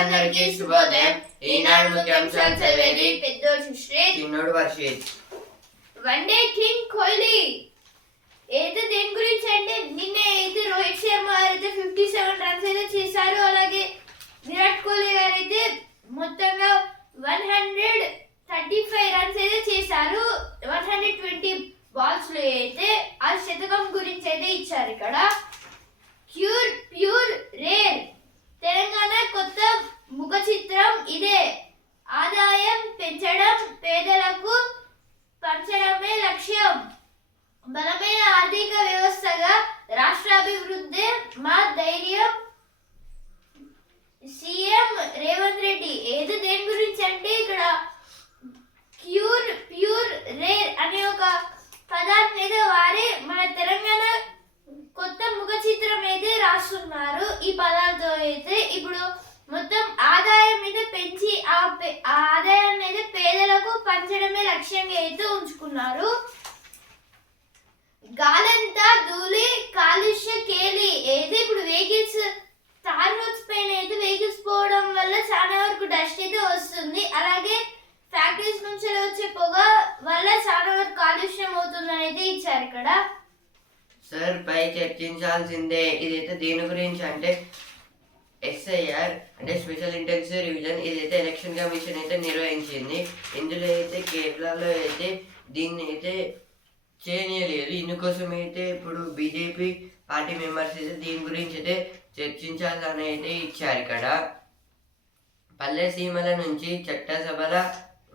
శ్రోతలందరికీ శుభోదయం ఈనాడు ముఖ్యాంశాలు చదివేది పెద్దోడు చిన్నోడు Varshith one day king Kohli ఏదో దేని గురించి అంటే నిన్న అయితే రోహిత్ శర్మ గారు అయితే ఫిఫ్టీ సెవెన్ రన్స్ అయితే చేశారు. అలాగే విరాట్ కోహ్లీ గారు అయితే మొత్తంగా one hundred thirty five runs అయితే చేశారు. వన్ హండ్రెడ్ ట్వంటీ బాల్స్లో అయితే ఆ శతకం గురించి అయితే ఇచ్చారు ఇక్కడ. క్యూర్ ప్యూర్ రేర్ తెలంగాణ కొత్త ముఖ చిత్రం ఇదే. ఆదాయం పెంచడం పేదలకు పంచడమే లక్ష్యం. బలమైన ఆర్థిక వ్యవస్థగా రాష్ట్రాభివృద్ధి మా ధైర్యం సీఎం రేవంత్ రెడ్డి ఏదో దేని గురించి అంటే ఇక్కడ క్యూర్ ప్యూర్ రేర్ అనే ఒక పదాన్ని అయితే వారి మన తెలంగాణ కొత్త ముఖ చిత్రం అయితే రాస్తున్నారు ఈ పదాలతో అయితే ఇప్పుడు మొత్తం ఆదాయం అయితే పెంచి ఆ పె- ఆ ఆదాయాన్ని అయితే పేదలకు పంచడమే లక్ష్యంగా అయితే ఉంచుకున్నారు గాలంతా ధూళి కాలుష్య కేలి ఏది ఇప్పుడు వెహికల్స్ తార్ రోడ్స్ పైన అయితే వెహికల్స్ పోవడం వల్ల చాలా వరకు డస్ట్ అయితే వస్తుంది అలాగే ఫ్యాక్టరీస్ నుంచి వచ్చే పొగ వల్ల చాలా వరకు కాలుష్యం అవుతుందని అయితే ఇచ్చారు ఇక్కడ. సార్ పై చర్చించాల్సిందే. ఇదైతే దేని గురించి అంటే ఎస్ఐఆర్ అంటే స్పెషల్ ఇంటెన్సివ్ రివిజన్ ఇదైతే ఎలక్షన్ కమిషన్ అయితే నిర్వహించింది. ఇందులో అయితే కేరళలో అయితే దీన్ని అయితే చేయలేదు. ఇందుకోసం అయితే ఇప్పుడు బీజేపీ పార్టీ మెంబర్స్ అయితే దీని గురించి అయితే చర్చించాలని అయితే ఇచ్చారు ఇక్కడ. పల్లె సీమల నుంచి చట్టసభల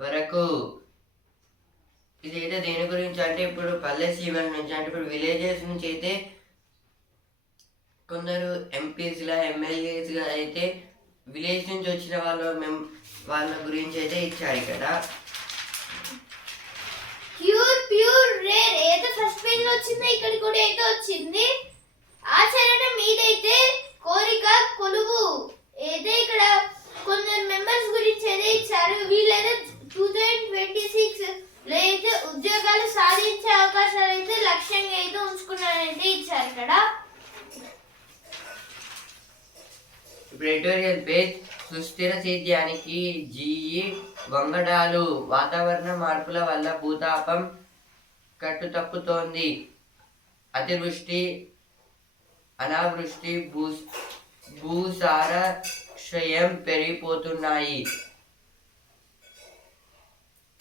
వరకు ఇదైతే దేని గురించి అంటే ఇప్పుడు పల్లె సీమల నుంచి అంటే ఇప్పుడు విలేజెస్ నుంచి అయితే కొందరు ఎంపీస్గా ఎమ్మెల్యేస్గా అయితే విలేజ్ నుంచి వచ్చిన వాళ్ళ మెం వాళ్ళ గురించి అయితే ఇచ్చారు ఇక్కడ. ప్యూర్ ప్యూర్ రేర్ ఏదో ఫస్ట్ పేజ్లో వచ్చిందో ఇక్కడ కూడా అయితే వచ్చింది. ఆచరణ మీదైతే కోరిక కొలువు. ఏదో ఇక్కడ కొందరు మెంబర్స్ గురించి అయితే ఇచ్చారు. వీళ్ళైతే టూ థౌజండ్ ట్వంటీ సిక్స్ లేదా ఉద్యోగాలు సాధించే అవకాశాలు అయితే లక్ష్యంగా అయితే ఉంచుకున్నారైతే ఇచ్చారు ఇక్కడ ఇప్పుడు బేస్ సుస్థిర సేద్యానికి జీఈ వంగడాలు వాతావరణ మార్పుల వల్ల భూతాపం కట్టు తప్పుతోంది అతివృష్టి అనావృష్టి భూ భూసార క్షయం పెరిగిపోతున్నాయి.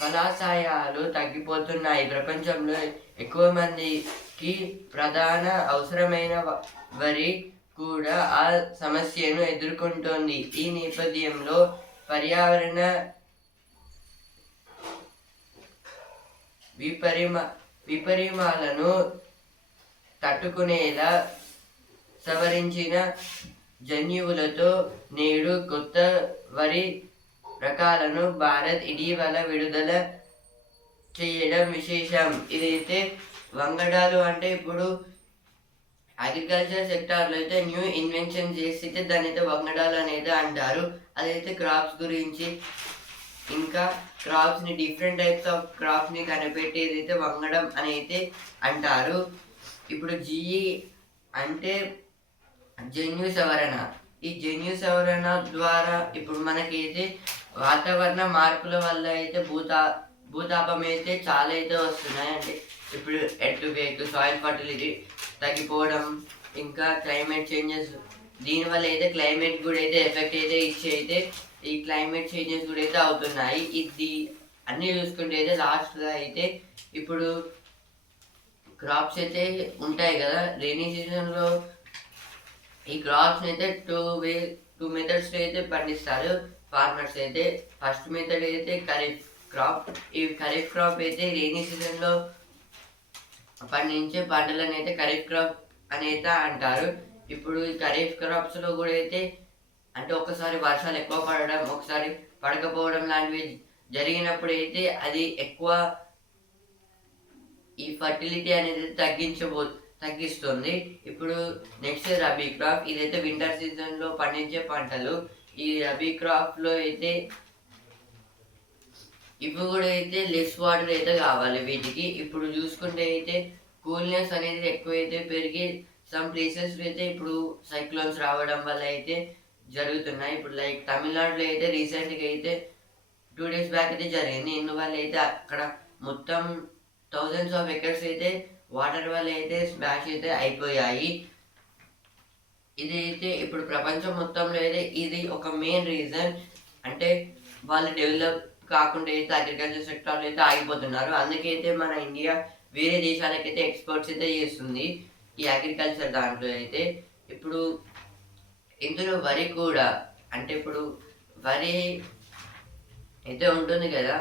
ఫలాశయాలు తగ్గిపోతున్నాయి. ప్రపంచంలో ఎక్కువ మందికి ప్రధాన అవసరమైన వరి కూడా ఆ సమస్యను ఎదుర్కొంటోంది. ఈ నేపథ్యంలో పర్యావరణ విపరిమ విపరిమాలను తట్టుకునేలా సవరించిన జన్యువులతో నేడు కొత్త వరి రకాలను భారత్ ఇటీవల విడుదల చేయడం విశేషం. ఇదైతే వంగడాలు అంటే ఇప్పుడు అగ్రికల్చర్ సెక్టార్లో అయితే న్యూ ఇన్వెన్షన్ చేస్తే దాని అయితే వంగడాలు అనేది అంటారు. అదైతే క్రాప్స్ గురించి ఇంకా క్రాప్స్ని డిఫరెంట్ టైప్స్ ఆఫ్ క్రాప్స్ని కనిపెట్టేది అయితే వంగడం అని అయితే అంటారు. ఇప్పుడు జీఈ అంటే జన్యు సవరణ. ఈ జన్యు సవరణ ద్వారా ఇప్పుడు మనకైతే వాతావరణ మార్పుల వల్ల అయితే భూతా భూతాపం అయితే చాలా అయితే వస్తున్నాయి. అంటే ఇప్పుడు ఎట్టు వేక్ సాయిల్ ఫర్టిలిటీ తగ్గిపోవడం ఇంకా క్లైమేట్ చేంజెస్ దీనివల్ల అయితే క్లైమేట్ కూడా అయితే ఎఫెక్ట్ అయితే ఇచ్చి అయితే ఈ క్లైమేట్ చేంజెస్ కూడా అయితే అవుతున్నాయి. ఇది అన్నీ చూసుకుంటే అయితే లాస్ట్గా అయితే ఇప్పుడు క్రాప్స్ అయితే ఉంటాయి కదా. రైనీ సీజన్లో ఈ క్రాప్స్ అయితే టూ వే టూ మెథడ్స్లో అయితే పండిస్తారు. ఫార్మర్స్ e e అయితే ఫస్ట్ మెథడ్ అయితే ఖరీఫ్ క్రాప్ ఈ ఖరీఫ్ క్రాప్ అయితే రైనీ సీజన్లో పండించే పంటలను అయితే ఖరీఫ్ క్రాప్ అని అయితే అంటారు. ఇప్పుడు ఈ ఖరీఫ్ క్రాప్స్లో కూడా అయితే అంటే ఒకసారి వర్షాలు ఎక్కువ పడడం ఒకసారి పడకపోవడం లాంటివి జరిగినప్పుడు అయితే అది ఎక్కువ ఈ ఫర్టిలిటీ అనేది తగ్గించబో తగ్గిస్తుంది. ఇప్పుడు నెక్స్ట్ రబీ క్రాప్ ఇదైతే వింటర్ సీజన్లో పండించే పంటలు. ఈ రబీ క్రాప్లో అయితే ఇవి కూడా అయితే లెస్ వాటర్ అయితే కావాలి వీటికి. ఇప్పుడు చూసుకుంటే అయితే కూల్నెస్ అనేది ఎక్కువైతే పెరిగి సమ్ ప్లేసెస్ అయితే ఇప్పుడు సైక్లోన్స్ రావడం వల్ల అయితే జరుగుతున్నాయి. ఇప్పుడు లైక్ తమిళనాడులో అయితే రీసెంట్గా అయితే టూ డేస్ బ్యాక్ అయితే జరిగింది. ఇందువల్ల అయితే అక్కడ మొత్తం థౌజండ్స్ ఆఫ్ ఎకర్స్ అయితే వాటర్ వల్ల అయితే స్మాష్ అయితే అయిపోయాయి. ఇది అయితే ఇప్పుడు ప్రపంచం మొత్తంలో అయితే ఇది ఒక మెయిన్ రీజన్ అంటే వాళ్ళు డెవలప్ కాకుండా అయితే అగ్రికల్చర్ సెక్టార్లో అయితే ఆగిపోతున్నారు. అందుకైతే మన ఇండియా వేరే దేశాలకైతే ఎక్స్పోర్ట్స్ అయితే చేస్తుంది ఈ అగ్రికల్చర్ దాంట్లో అయితే. ఇప్పుడు ఇందులో వరి కూడా అంటే ఇప్పుడు వరి అయితే ఉంటుంది కదా.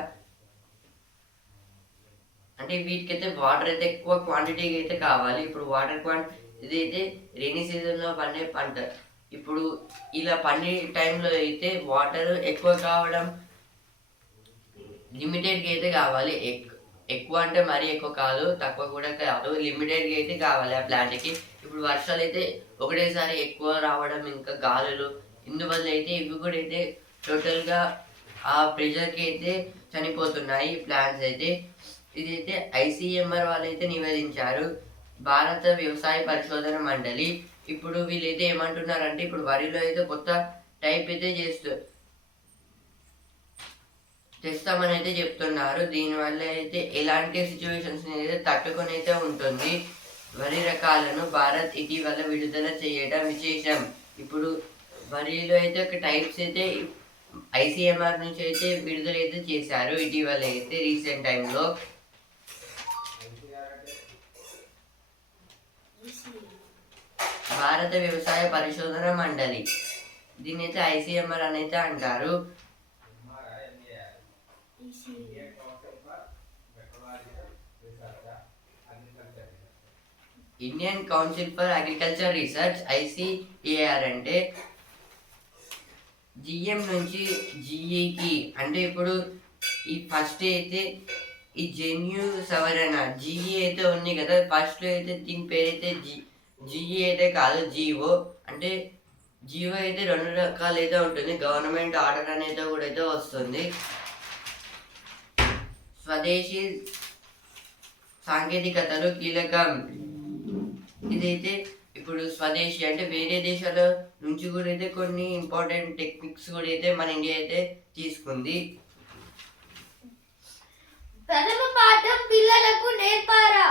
అంటే వీటికైతే వాటర్ అయితే ఎక్కువ క్వాంటిటీ అయితే కావాలి. ఇప్పుడు వాటర్ క్వాంటి ఇదైతే రెయినీ సీజన్లో పండే పంట. ఇప్పుడు ఇలా పండే టైంలో అయితే వాటర్ ఎక్కువ కావడం లిమిటెడ్గా అయితే కావాలి. ఎక్- ఎక్కువ అంటే మరీ ఎక్కువ కాదు తక్కువ కూడా కాదు. లిమిటెడ్గా అయితే కావాలి ఆ ప్లాంట్కి ఇప్పుడు వర్షాలు అయితే ఒకటేసారి ఎక్కువ రావడం ఇంకా గాలులు ఇందువల్ల అయితే ఇవి కూడా అయితే టోటల్గా ఆ ప్రెషర్కి అయితే చనిపోతున్నాయి ప్లాంట్స్ అయితే. ఇదైతే ఐసీఎంఆర్ వాళ్ళు అయితే నివేదించారు. భారత వ్యవసాయ పరిశోధన మండలి. ఇప్పుడు వీళ్ళైతే ఏమంటున్నారంటే ఇప్పుడు వరిలో అయితే కొత్త టైప్ అయితే చేస్తూ తెస్తామని అయితే చెప్తున్నారు. దీనివల్ల అయితే ఎలాంటి సిచ్యువేషన్స్ అయితే తట్టుకొని అయితే ఉంటుంది. వరి రకాలను భారత్ ఇటీవల విడుదల చేయడం విశేషం. ఇప్పుడు వరిలో అయితే ఒక టైప్స్ అయితే ఐసీఎంఆర్ నుంచి అయితే విడుదల అయితే చేశారు. ఇటీవల అయితే రీసెంట్ టైంలో భారత వ్యవసాయ పరిశోధన మండలి. దీన్ని అయితే ఐసీఎంఆర్ అని అయితే అంటారు. Indian council for agriculture research ICAR అంటే జిఎం నుంచి జిఈకి. అంటే ఇప్పుడు ఈ ఫస్ట్ అయితే ఈ జెన్యు సవరణ జిఈ అయితే ఉంది కదా ఫస్ట్ అయితే దీని పేరు అయితే జి జిఈ అయితే కాదు జీవో. అంటే జీవో అయితే రెండు రకాలు అయితే ఉంటుంది. గవర్నమెంట్ ఆర్డర్ అనేది కూడా అయితే వస్తుంది. స్వదేశీ సాంకేతికతలు కీలకం. ఇదైతే ఇప్పుడు స్వదేశీ అంటే వేరే దేశాల నుంచి కూడా అయితే కొన్ని ఇంపార్టెంట్ టెక్నిక్స్ కూడా అయితే మన ఇండియా అయితే తీసుకుంది. ప్రథమ పాఠం పిల్లలకు నేర్పారా?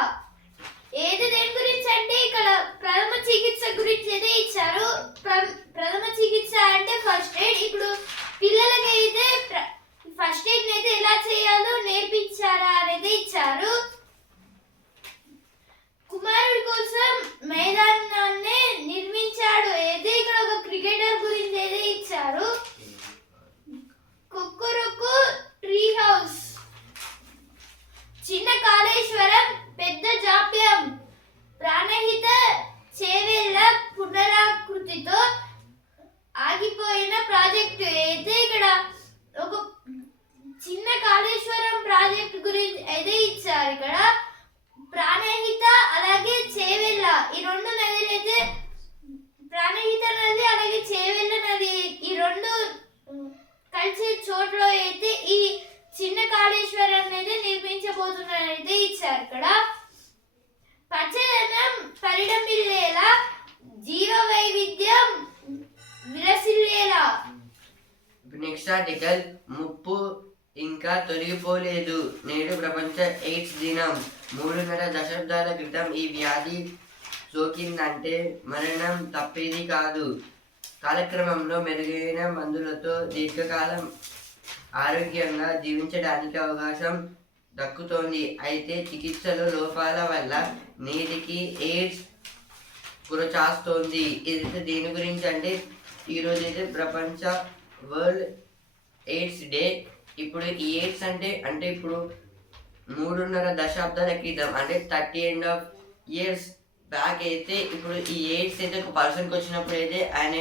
ఏది దేని గురించి అంటే ఇక్కడ ప్రథమ చికిత్స గురించి అయితే ఇచ్చారు. ప్ర- ప్రథమ చికిత్స అంటే ఫస్ట్ ఎయిడ్ ఇప్పుడు పిల్లలకి అయితే ఫస్ట్ ఎయిడ్ అయితే ఎలా చేయాలో నేర్పించారా అనేది ఇచ్చారు. కుమారుడి కోసం మైదానాన్ని నిర్మించాడు. అయితే ఇక్కడ ఒక క్రికెటర్ గురించి అయితే ఇచ్చారు. Kukkuruku tree house. చిన్న కాళేశ్వరం పెద్ద జాప్యం. ప్రాణహిత చేవేళ్ళ పునరాకృతితో ఆగిపోయిన ప్రాజెక్టు అయితే ఇక్కడ ఒక చిన్న కాళేశ్వరం ప్రాజెక్ట్ గురించి అయితే ఇచ్చారు ఇక్కడ. ప్రాణహిత అలాగే చేవెళ్ళ ఈ రెండు నదులు అయితే ప్రాణహిత నది అలాగే చేవెళ్ళ నది. ఈ రెండు కలిసే చోట్ల అయితే ఈ చిన్న కాళేశ్వరం అనేది నిర్మించబోతున్నారైతే ఇచ్చారు ఇక్కడ. పచ్చదనం పరిడమిల్లేలా జీవ వైవిధ్యం విరసిల్లేలా. నెక్స్ట్ ఆర్టికల్ ముప్పు ఇంకా తొలగిపోలేదు. నేడు ప్రపంచ ఎయిడ్స్ దినం. మూడున్నర దశాబ్దాల క్రితం ఈ వ్యాధి సోకిందంటే మరణం తప్పేది కాదు. కాలక్రమంలో మెరుగైన మందులతో దీర్ఘకాలం ఆరోగ్యంగా జీవించడానికి అవకాశం దక్కుతోంది. అయితే చికిత్సలో లోపాల వల్ల నీటికి ఎయిడ్స్ కురచాస్తోంది ఇది దీని గురించి అంటే ఈరోజు అయితే ప్రపంచ వరల్డ్ ఎయిడ్స్ డే. ఇప్పుడు ఈ ఎయిడ్స్ అంటే అంటే ఇప్పుడు మూడున్నర దశాబ్దాల క్రితం అంటే thirty and half years back అయితే ఇప్పుడు ఈ ఎయిడ్స్ అయితే ఒక పర్సన్కి వచ్చినప్పుడు అయితే ఆయన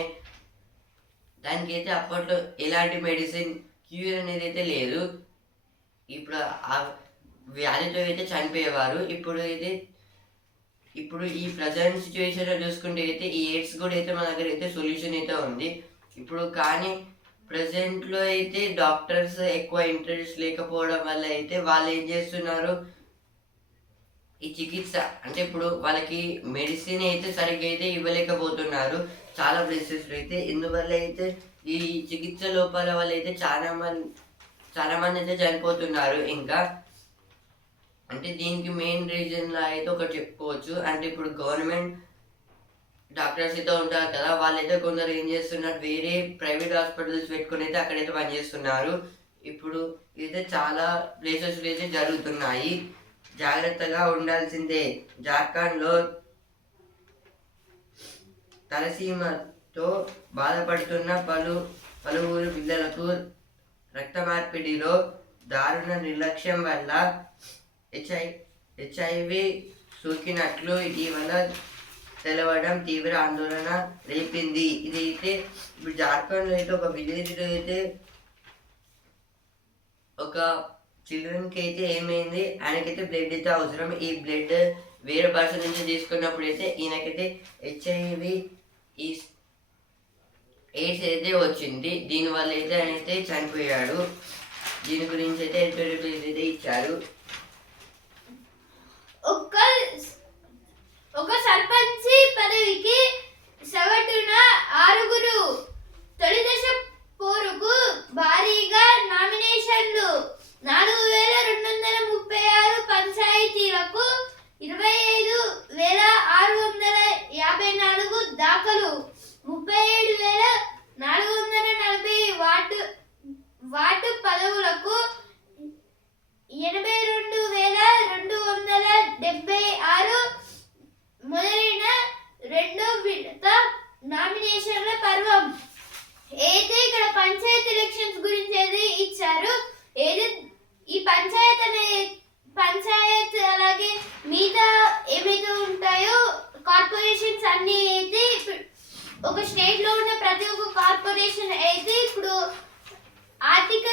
దానికి అయితే అప్పట్లో ఎలాంటి మెడిసిన్ క్యూర్ అనేది అయితే లేదు. ఇప్పుడు ఆ వ్యాధితో అయితే చనిపోయేవారు. ఇప్పుడు అయితే ఇప్పుడు ఈ ప్రజెంట్ సిచ్యువేషన్లో చూసుకుంటే అయితే ఈ ఎయిడ్స్ కూడా అయితే మన దగ్గర అయితే సొల్యూషన్ అయితే ఉంది. ఇప్పుడు కానీ ప్రజెంట్లో అయితే డాక్టర్స్ ఎక్కువ ఇంట్రెస్ట్ లేకపోవడం వల్ల అయితే వాళ్ళు ఏం చేస్తున్నారు? ఈ చికిత్స అంటే ఇప్పుడు వాళ్ళకి మెడిసిన్ అయితే సరిగ్గా అయితే ఇవ్వలేకపోతున్నారు చాలా ప్లేసెస్లో అయితే. ఇందువల్ల అయితే ఈ చికిత్స లోపాల వల్ల అయితే చాలా మంది చాలా మంది అయితే చనిపోతున్నారు. ఇంకా అంటే దీనికి మెయిన్ రీజన్ అయితే ఒకటి చెప్పుకోవచ్చు. అంటే ఇప్పుడు గవర్నమెంట్ డాక్టర్స్ అయితే ఉంటారు కదా వాళ్ళైతే కొందరు ఏం చేస్తున్నారు వేరే ప్రైవేట్ హాస్పిటల్స్ పెట్టుకుని అయితే అక్కడైతే పనిచేస్తున్నారు ఇప్పుడు అయితే చాలా ప్లేసెస్ అయితే జరుగుతున్నాయి. జాగ్రత్తగా ఉండాల్సిందే. జార్ఖండ్లో తలసీమతో బాధపడుతున్న పలు పలువురు పిల్లలకు రక్త మార్పిడిలో దారుణ నిర్లక్ష్యం వల్ల హెచ్ఐ హెచ్ఐవి సోకినట్లు ఇటీవల తెలవడం తీవ్ర ఆందోళన రేపింది. ఇదైతే ఇప్పుడు జార్ఖండ్లో అయితే ఒక విలేజ్లో అయితే ఒక చిల్డ్రన్కి అయితే ఏమైంది? ఆయనకైతే బ్లడ్ అయితే అవసరం. ఈ బ్లడ్ వేరే పర్సన్ నుంచి తీసుకున్నప్పుడు అయితే ఈయనకైతే హెచ్ఐవి ఈ ఎయిడ్స్ అయితే వచ్చింది. దీనివల్ల అయితే ఆయన అయితే చనిపోయాడు. దీని గురించి అయితే ఎడిటోరియల్ అయితే ఇచ్చారు. ఒక్క ఒక సర్పంచి పదవికి సగటున ఆరుగురు తొలి దశ పోరుకు భారీగా నామినేషన్లు. నాలుగు వేల రెండు వందల ముప్పై ఆరు పంచాయతీలకు ఇరవై ఐదు వేల ఆరు వందల యాభై నాలుగు దాఖలు. ముప్పై ఏడు వేల నాలుగు వందల నలభై వార్డు వార్డు పదవులకు ఎనభై రెండు వేల రెండు వందల డెబ్బై ఆరు మొదలైన రెండో విడత నామినేషన్ల పర్వం. అయితే ఇక్కడ పంచాయత్ ఎలక్షన్స్ గురించి అయితే ఇచ్చారు. ఏది? ఈ పంచాయత్ అనే పంచాయత్ అలాగే మిగతా ఏమైతే ఉంటాయో కార్పొరేషన్స్ అన్ని అయితే ఒక స్టేట్లో ఉన్న ప్రతి ఒక్క కార్పొరేషన్ అయితే ఇప్పుడు ఆర్థిక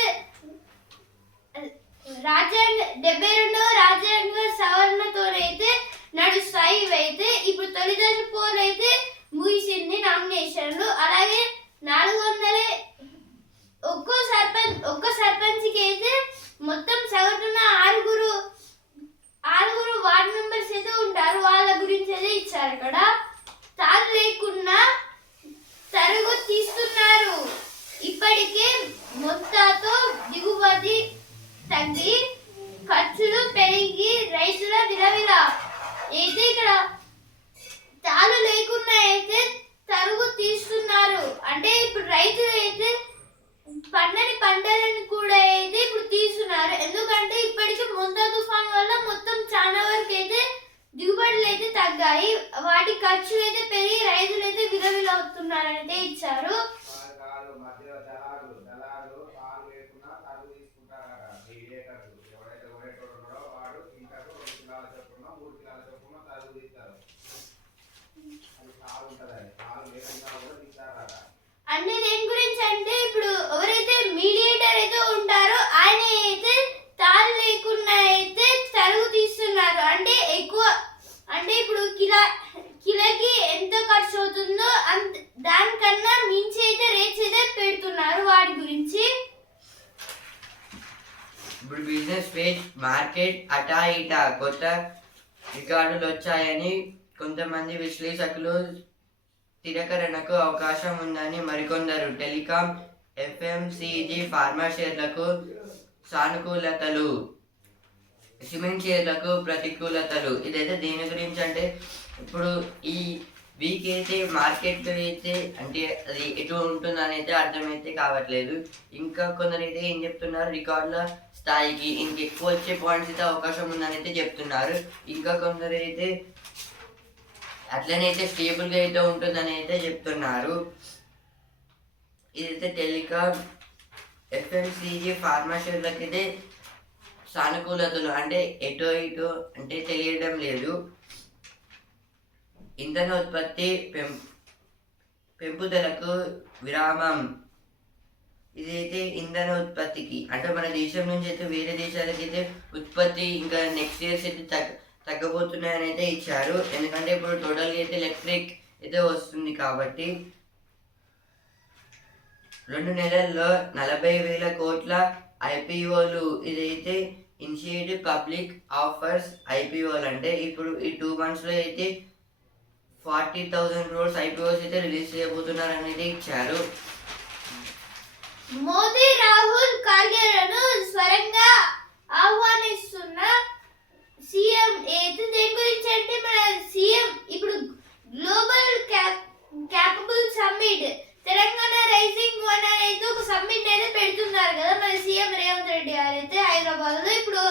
రాజ్యాంగ డెబ్బై రెండవ రాజ్యాంగ ఎవడైతే కొనేటోడు ఉన్నాడో వాడు ఇంకకు రెండు కిలాల మూడు కిలాల తరుగు తీస్తారు అది లేకుండా కూడా అంటే దేని గురించి అంటే ఇప్పుడు ఎవరైతే మీడియేటర్ అయితే ఉంటారో ఆయన అయితే తాను లేకుండా అయితే తరుగు తీస్తున్నారు. అంటే ఎక్కువ అంటే ఇప్పుడు కిలా కిలోకి ఎంత ఖర్చు అవుతుందో అంత దానికన్నా మించి అయితే రేట్స్ అయితే పెడుతున్నారు వాటి గురించి స్పేస్ మార్కెట్ అటా ఇటా కొత్త రికార్డులు వచ్చాయని కొంతమంది విశ్లేషకులు తిరకరణకు అవకాశం ఉందని మరికొందరు. టెలికాం ఎఫ్ఎంసీజీ ఫార్మా షేర్లకు సానుకూలతలు సిమెంట్ షేర్లకు ప్రతికూలతలు. ఇదైతే దేని గురించి అంటే ఇప్పుడు ఈ వీక్ అయితే మార్కెట్ అయితే అంటే అది ఎటు ఉంటుందని అయితే అర్థమైతే కావట్లేదు. ఇంకా కొందరు అయితే ఏం చెప్తున్నారు? రికార్డుల స్థాయికి ఇంకెక్కువ వచ్చే పాయింట్స్ అయితే అవకాశం ఉందని అయితే చెప్తున్నారు. ఇంకా కొందరు అయితే అట్లనైతే స్టేబుల్గా అయితే ఉంటుందని అయితే చెప్తున్నారు. ఇదైతే టెలికామ్ ఎఫ్ఎంసీజీ ఫార్మాషీలకి అయితే సానుకూలతలు అంటే ఎటో ఇటో అంటే తెలియడం లేదు. ఇంధన ఉత్పత్తి పెం పెంపుదలకు విరామం. ఇదైతే ఇంధన ఉత్పత్తికి అంటే మన దేశం నుంచి అయితే వేరే దేశాలకి అయితే ఉత్పత్తి ఇంకా నెక్స్ట్ ఇయర్స్ అయితే తగ్గ తగ్గబోతున్నాయని అయితే ఇచ్చారు. ఎందుకంటే ఇప్పుడు టోటల్గా అయితే ఎలక్ట్రిక్ అయితే వస్తుంది కాబట్టి రెండు నెలల్లో నలభై వేల కోట్ల ఐపీఓలు ఇదైతే ఇనిషియేటివ్ పబ్లిక్ ఆఫర్స్ ఐపీఓలు అంటే ఇప్పుడు ఈ టూ మంత్స్లో అయితే ఫార్టీ థౌసండ్ క్రోర్స్ ఐపీఓస్ అయితే రిలీజ్ చేయబోతున్నారు అనేది ఇచ్చారు. మోదీ రాహుల్ ఖార్గేలను స్వరంగా ఆహ్వానిస్తున్న సీఎం అయితే దేని గురించి అంటే మన సీఎం ఇప్పుడు global capable summit Telangana rising one అనేది ఒక సమ్మిట్ అయితే పెడుతున్నారు కదా మన సీఎం రేవంత్ రెడ్డి గారు అయితే హైదరాబాద్లో ఇప్పుడు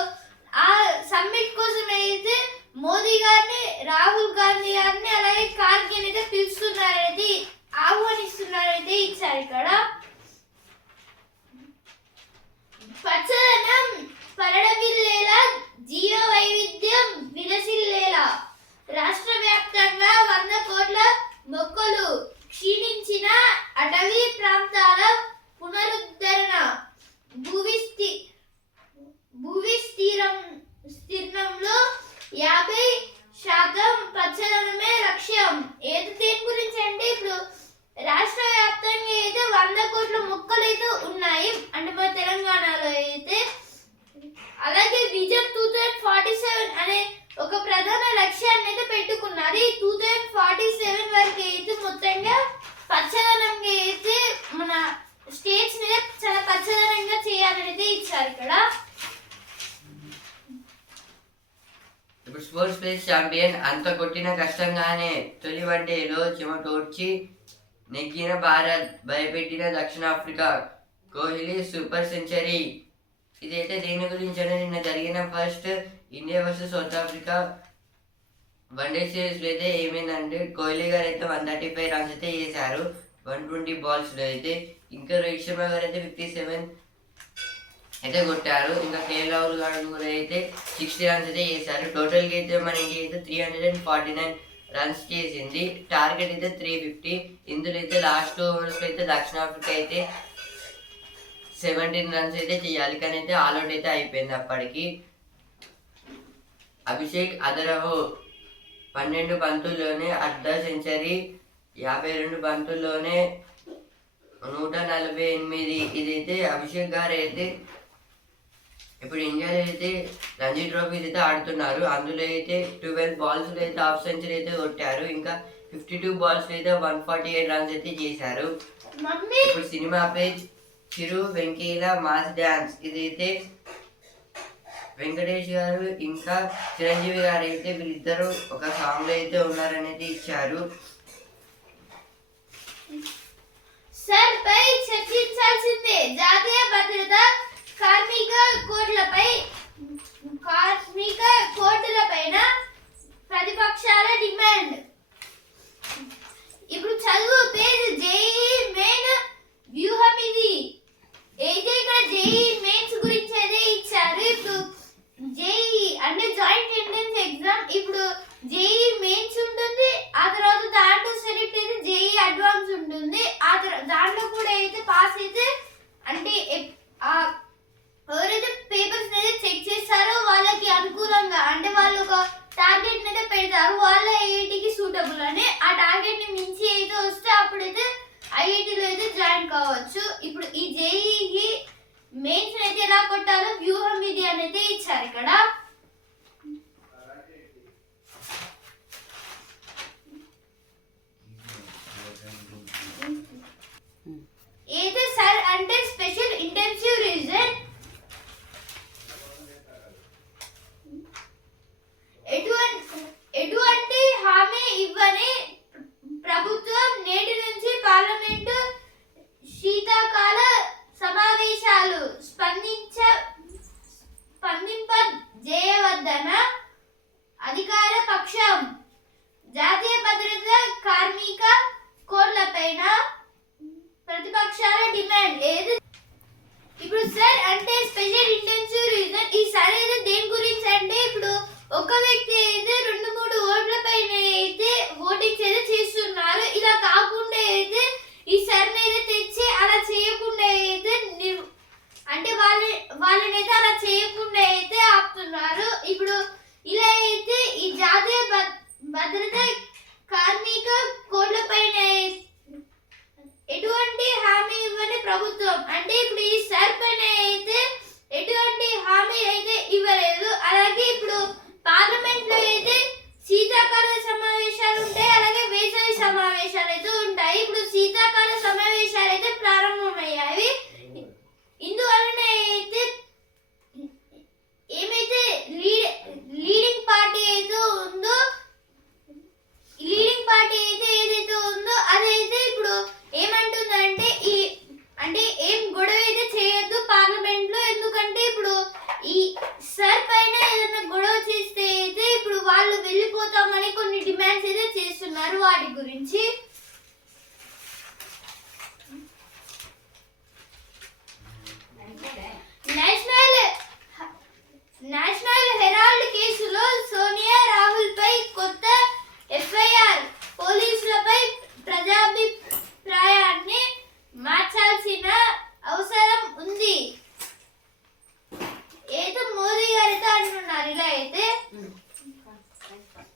ఆ సమ్మిట్ కోసం అయితే మోదీ గారిని రాహుల్ గాంధీ గారిని అలాగే ఖార్గే అయితే పిలుస్తున్నారనేది ఆహ్వానిస్తున్నారైతే ఇచ్చారు ఇక్కడ. పచ్చదనం పరడవిల్లేలా జీవ వైవిధ్యం విలసిల్లేలా. రాష్ట్ర వ్యాప్తంగా వంద కోట్ల మొక్కలు క్షీణించిన అటవీ ప్రాంతాల పునరుద్ధరణ. భూవిస్తి భూవిస్తీరం స్థిరంలో యాభై శాతం పచ్చదనమే లక్ష్యం. ఏది దేని గురించి అంటే ఇప్పుడు రాష్ట్ర వ్యాప్తంగా అయితే వంద కోట్ల మొక్కలు అయితే ఉన్నాయి. అంటే మన తెలంగాణలో అయితే అలాగే vision two thousand forty seven అనే ఒక ప్రధాన లక్ష్యాన్ని అయితే పెట్టుకున్నారు. ఈ టూ థౌజండ్ ఫార్టీ సెవెన్ వరకు అయితే మొత్తంగా పచ్చదనంగా అయితే మన స్టేట్స్ మీద చాలా పచ్చదనంగా చేయాలని అయితే ఇచ్చారు ఇక్కడ ఇప్పుడు స్పోర్ట్స్ ప్లేస్ ఛాంపియన్ అంత కొట్టిన కష్టంగానే తొలి వన్డేలో చెమటోడ్చి నెగ్గిన భారత్ భయపెట్టిన దక్షిణాఫ్రికా కోహ్లీ సూపర్ సెంచరీ. ఇదైతే దీని గురించి నిన్న జరిగిన first India versus South Africa one day సిరీస్లో అయితే ఏమైందంటే కోహ్లీ గారు అయితే వన్ థర్టీ ఫైవ్ రన్స్ అయితే వేశారు వన్ ట్వంటీ బాల్స్లో అయితే. ఇంకా రోహిత్ శర్మ గారు అయితే ఫిఫ్టీ సెవెన్ అయితే కొట్టారు ఇంకా కేఎల్ రాహుల్ గారు కూడా అయితే సిక్స్టీ రన్స్ అయితే చేశారు. టోటల్గా అయితే మన ఇండియా అయితే three hundred and forty nine runs చేసింది. టార్గెట్ అయితే త్రీ ఫిఫ్టీ ఇందులో అయితే లాస్ట్ ఓవర్స్లో అయితే దక్షిణాఫ్రికా అయితే సెవెంటీన్ రన్స్ అయితే చేయాలి. కానీ అయితే ఆల్అౌట్ అయితే అయిపోయింది అప్పటికి. అభిషేక్ అదరహో పన్నెండు బంతుల్లోనే అర్ధ సెంచరీ యాభై రెండు బంతుల్లోనే నూట నలభై ఎనిమిది. ఇదైతే అభిషేక్ గారు అయితే ఇప్పుడు ఇండియాలో అయితే రంజీ ట్రోఫీస్ అయితే ఆడుతున్నారు. అందులో అయితే ట్వెల్వ్ బాల్స్ అయితే హాఫ్ సెంచరీ అయితే కొట్టారు. ఇంకా ఫిఫ్టీ టూ బాల్స్ అయితే వన్ ఫార్టీ ఎయిట్ రన్స్ అయితే చేశారు. ఇప్పుడు cinema page Chiru Venkayya mass dance ఇదైతే వెంకటేష్ గారు ఇంకా చిరంజీవి గారు అయితే వీళ్ళిద్దరూ ఒక సాంగ్లో అయితే ఉన్నారనేది ఇచ్చారు. సార్ పై చర్చించాల్సిందే జాతీయ భద్రత కార్మిక కోర్టులపై కార్మిక కోర్టులపైన ప్రతిపక్షాల డిమాండ్. ఇప్పుడు చదువు పేజ్ జేఈ మెయిన్ వ్యూహం ఇది. అయితే ఇక్కడ జేఈ మెయిన్స్ గురించి అయితే ఇచ్చారు. ఇప్పుడు జేఈ అంటే జాయింట్ ఎంట్రన్స్ ఎగ్జామ్. ఇప్పుడు జేఈ మెయిన్స్ ఉంటుంది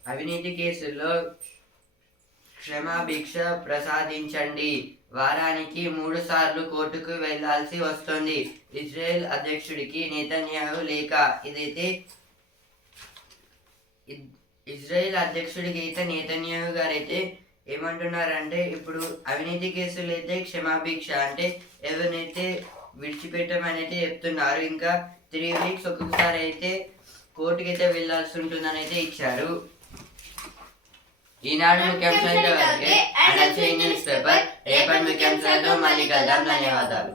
అవినీతి కేసుల్లో క్షమాభిక్ష ప్రసాదించండి. వారానికి మూడు సార్లు కోర్టుకు వెళ్ళాల్సి వస్తుంది. ఇజ్రాయెల్ అధ్యక్షుడికి నేతన్యాహు లేఖ. ఇదైతే ఇజ్రాయెల్ అధ్యక్షుడికి అయితే నేతన్యాహు గారు అయితే ఏమంటున్నారంటే ఇప్పుడు అవినీతి కేసులు అయితే క్షమాభిక్ష అంటే ఎవరినైతే విడిచిపెట్టమని అయితే చెప్తున్నారు ఇంకా త్రీ వీక్స్ ఒక్కొక్కసారి అయితే కోర్టుకి అయితే వెళ్ళాల్సి ఉంటుందని అయితే ఇచ్చారు. ఈనాడు ముఖ్యాంశాలు వరకే అనర్చే న్యూస్ పేపర్ రేపటి ముఖ్యాంశాలతో మళ్ళీ కలుద్దాం ధన్యవాదాలు.